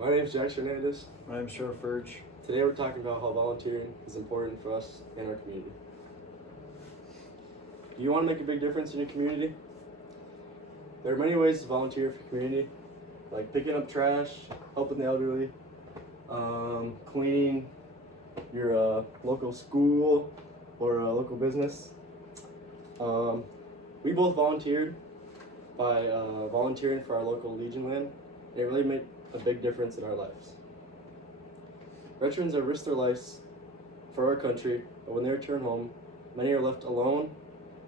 My name is Jax Hernandez. My name is Trev Jax. Today we're talking about how volunteering is important for us and our community. Do you want to make a big difference in your community? There are many ways to volunteer for your community, like picking up trash, helping the elderly, cleaning your local school or local business. We both volunteered by volunteering for our local Legion land. It really made a big difference in our lives. Veterans have risked their lives for our country, but when they return home, many are left alone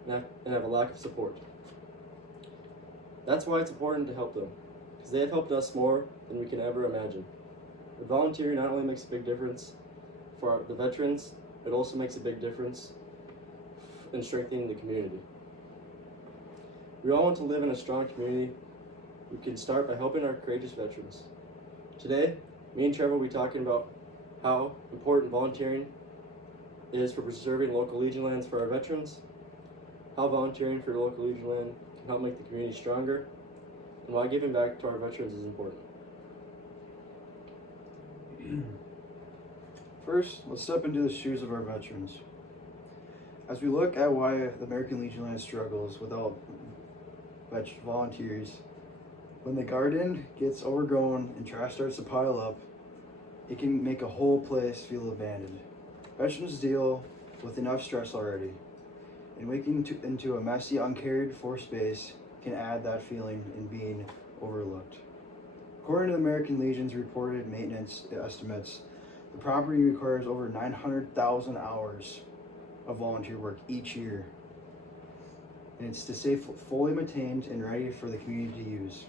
and have a lack of support. That's why it's important to help them, because they have helped us more than we can ever imagine. But volunteering not only makes a big difference for the veterans, it also makes a big difference in strengthening the community. We all want to live in a strong community. We can start by helping our courageous veterans. Today, me and Trevor will be talking about how important volunteering is for preserving local Legion lands for our veterans, how volunteering for the local Legion land can help make the community stronger, and why giving back to our veterans is important. First, let's step into the shoes of our veterans. As we look at why the American Legion land struggles without volunteers, when the garden gets overgrown and trash starts to pile up, it can make a whole place feel abandoned. Veterans deal with enough stress already, and waking into a messy, uncared for space can add that feeling in being overlooked. According to the American Legion's reported maintenance estimates, the property requires over 900,000 hours of volunteer work each year, and it's to stay fully maintained and ready for the community to use.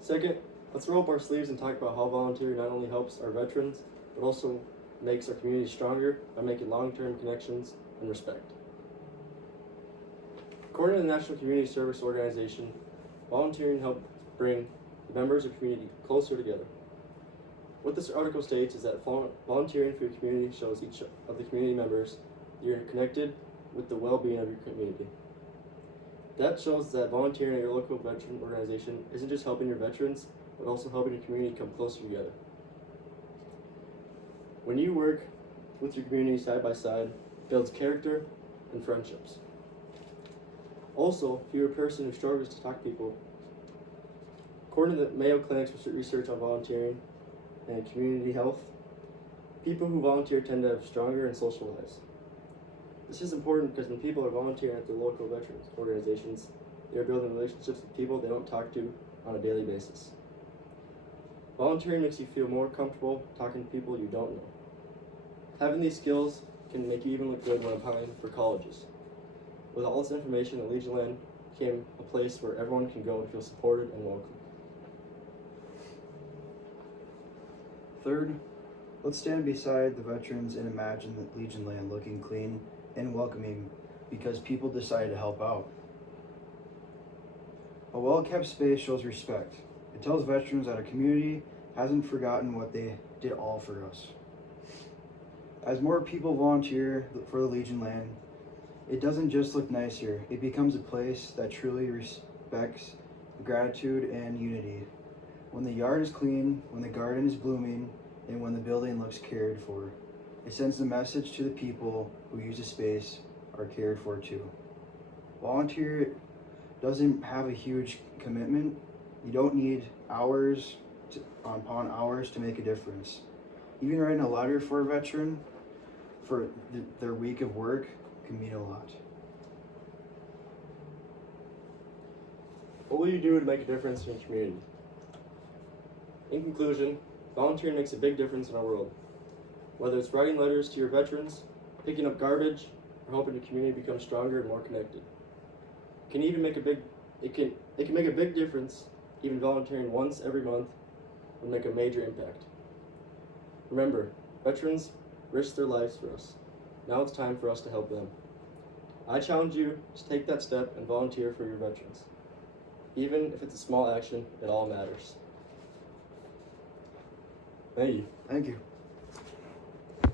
Second, let's roll up our sleeves and talk about how volunteering not only helps our veterans, but also makes our community stronger by making long-term connections and respect. According to the National Community Service Organization, volunteering helps bring the members of the community closer together. What this article states is that volunteering for your community shows each of the community members you're connected with the well-being of your community. That shows that volunteering at your local veteran organization isn't just helping your veterans, but also helping your community come closer together. When you work with your community side by side, it builds character and friendships. Also, if you're a person who struggles to talk to people, according to the Mayo Clinic's research on volunteering and community health, people who volunteer tend to have stronger and social lives. This is important because when people are volunteering at their local veterans organizations, they are building relationships with people they don't talk to on a daily basis. Volunteering makes you feel more comfortable talking to people you don't know. Having these skills can make you even look good when applying for colleges. With all this information, the Legion land became a place where everyone can go and feel supported and welcome. Third, let's stand beside the veterans and imagine the Legion land looking clean and welcoming because people decided to help out. A well-kept space shows respect. It tells veterans that our community hasn't forgotten what they did all for us. As more people volunteer for the Legion land, it doesn't just look nice here. It becomes a place that truly respects gratitude and unity. When the yard is clean, when the garden is blooming, and when the building looks cared for, it sends the message to the people who use the space are cared for too. Volunteer doesn't have a huge commitment. You don't need hours upon hours to make a difference. Even writing a letter for a veteran for their week of work can mean a lot. What will you do to make a difference in your community? In conclusion, volunteering makes a big difference in our world. Whether it's writing letters to your veterans, picking up garbage, or helping your community become stronger and more connected. It can make a big difference. Even volunteering once every month would make a major impact. Remember, veterans risk their lives for us. Now it's time for us to help them. I challenge you to take that step and volunteer for your veterans. Even if it's a small action, it all matters. Thank you. Thank you.